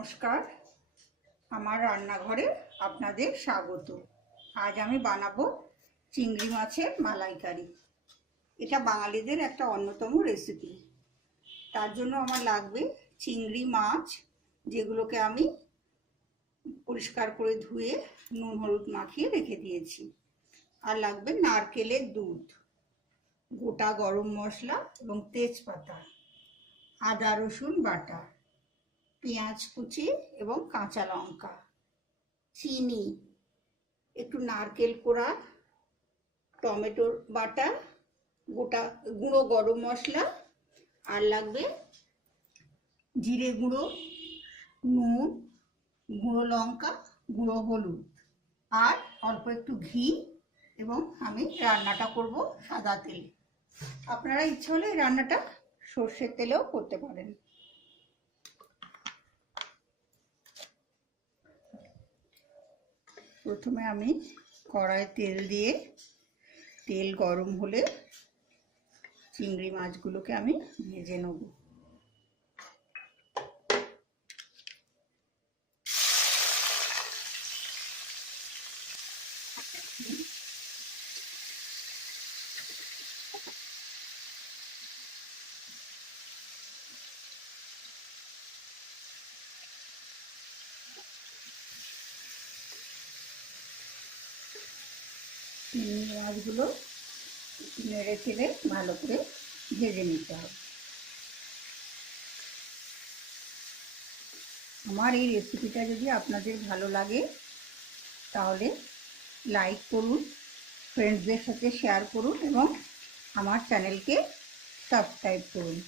নমস্কার, আমার রান্নাঘরে আপনাদের স্বাগত। আজ আমি বানাবো চিংড়ি মাছের মালাইকারি। এটা বাঙালিদের একটা অন্যতম রেসিপি। তার জন্য আমার লাগবে চিংড়ি মাছ, যেগুলোকে আমি পরিষ্কার করে ধুয়ে নুন হলুদ মাখিয়ে রেখে দিয়েছি। আর লাগবে নারকেলের দুধ, গোটা গরম মশলা এবং তেজপাতা, আদা রসুন বাটা, পেঁয়াজ কুচি এবং কাঁচা লঙ্কা, চিনি, একটু নারকেল কোড়া, টমেটো বাটা, গোটা গুঁড়ো গরম মশলা, আর লাগবে জিরে গুঁড়ো, নুন, গুঁড়ো লঙ্কা, গুঁড়ো হলুদ, আর অল্প একটু ঘি। এবং আমি রান্নাটা করব সাদা তেলে। আপনারা ইচ্ছে হলে এই রান্নাটা সর্ষের তেলেও করতে পারেন। প্রথমে আমি কড়াইয়ে তেল দিয়ে, তেল গরম হলে চিংড়ি মাছগুলোকে আমি ভেজে নেব। চিংড়ি মাছগুলো নেড়ে চেড়ে ভালো করে ভেজে নিতে হবে। আমার এই রেসিপিটা যদি আপনাদের ভালো লাগে তাহলে লাইক করুন, ফ্রেন্ডসদের সাথে শেয়ার করুন এবং আমার চ্যানেলকে সাবস্ক্রাইব করুন।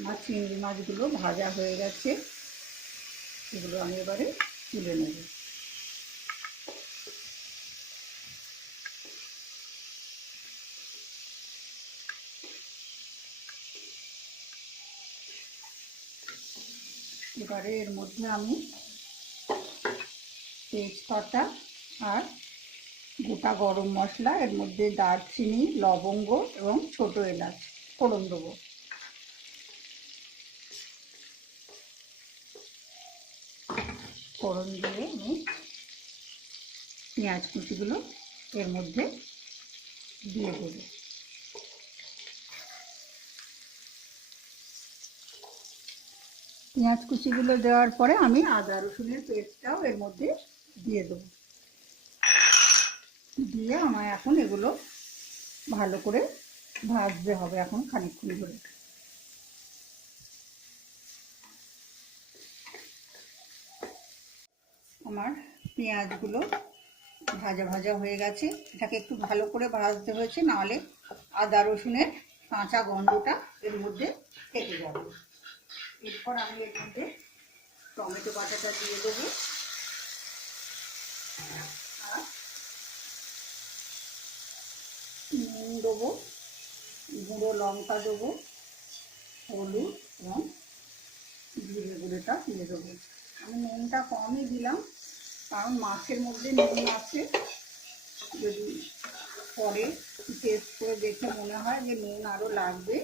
আমার চিংড়ি মাছগুলো ভাজা হয়ে গেছে, এগুলো আমি এবারে তুলে নেব। এবারে এর মধ্যে আমি তেজপাতা আর গোটা গরম মশলা, এর মধ্যে দারচিনি, লবঙ্গ এবং ছোট এলাচ ফোড়ন দেবো। ফোড়ন দিয়ে আমি পেঁয়াজ কুচিগুলো এর মধ্যে দিয়ে দেব। পেঁয়াজ কুচিগুলো দেওয়ার পরে আমি আদা রসুনের পেস্টটাও এর মধ্যে দিয়ে দেবো। দিয়ে আমায় এখন এগুলো ভালো করে ভাজতে হবে এখন খানিকক্ষণ ধরে। আমার পেঁয়াজগুলো ভাজা ভাজা হয়ে গেছে। এটাকে একটু ভালো করে ভাজতে হয়েছে, নাহলে আদা রসুনের কাঁচা গন্ধটা এর মধ্যে থেকে যাবে। এরপর আমি এর মধ্যে টমেটো বাটাটা দিয়ে দেবো আর নুন দেবো, গুঁড়ো লঙ্কা দেবো, হলুদ এবং জিরে গুঁড়োটা দিয়ে দেবো। আমি নুনটা কমই দিলাম, কারণ মাছের মধ্যে নুন আছে। যদি পরে টেস্ট করে দেখে মনে হয় যে নুন আরও লাগবে,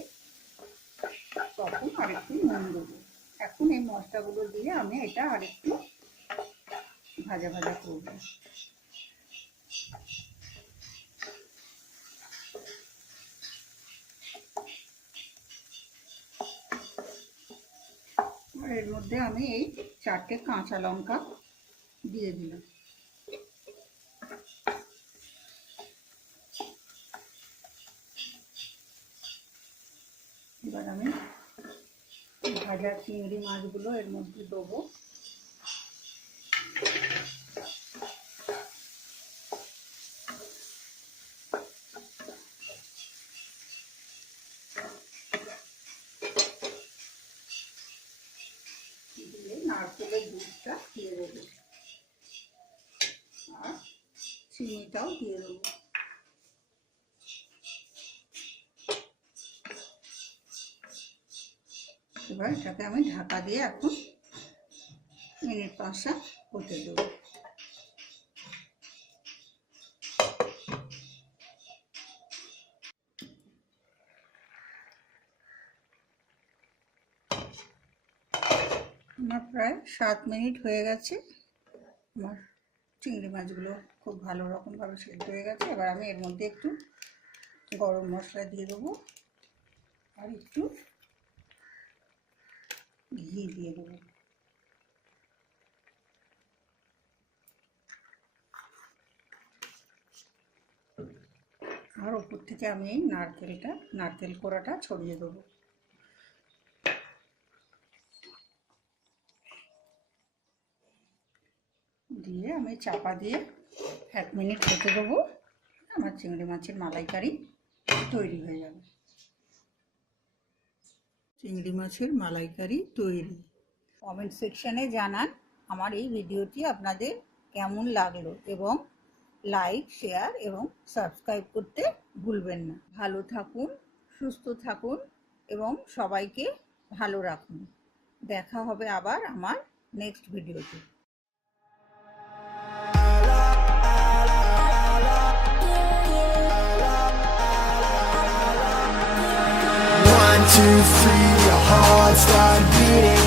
তখন আরেকটু নুন দেবো। এখন এই মশলাগুলো দিয়ে আমি এটা আরেকটু ভাজা ভাজা করব। আর এর মধ্যে আমি এই 4টে কাঁচা লঙ্কা দিয়ে দিলাম। এবার আমি ভাজা চিংড়ি মাছগুলো এর মধ্যে দেবো। দিয়ে নারকেলের দুধটা দিয়ে দেবো আর চিনিটাও দিয়ে দেবো। এবার এটাকে আমি ঢাকা দিয়ে এখন মিনিট 5-7 হতে দেবো। আমার প্রায় 7 মিনিট হয়ে গেছে। আমার চিংড়ি মাছগুলো খুব ভালো রকমভাবে সেদ্ধ হয়ে গেছে। এবার আমি এর মধ্যে একটু গরম মশলা দিয়ে দেবো আর একটু ঘি দিয়ে দেবো। আর ওপর থেকে আমি এই নারকেল কোড়াটা ছড়িয়ে দেবো। দিয়ে আমি চাপা দিয়ে 1 মিনিট হতে দেবো। আমার চিংড়ি মাছের মালাইকারি তৈরি হয়ে যাবে। চিংড়ি মাছের মালাইকারি তৈরি। কমেন্ট সেকশানে জানান আমার এই ভিডিওটি আপনাদের কেমন লাগলো এবং লাইক, শেয়ার এবং সাবস্ক্রাইব করতে ভুলবেন না। ভালো থাকুন, সুস্থ থাকুন এবং সবাইকে ভালো রাখুন। দেখা হবে আবার আমার নেক্সট ভিডিওতে। 1, 2, 3, your heart start beating.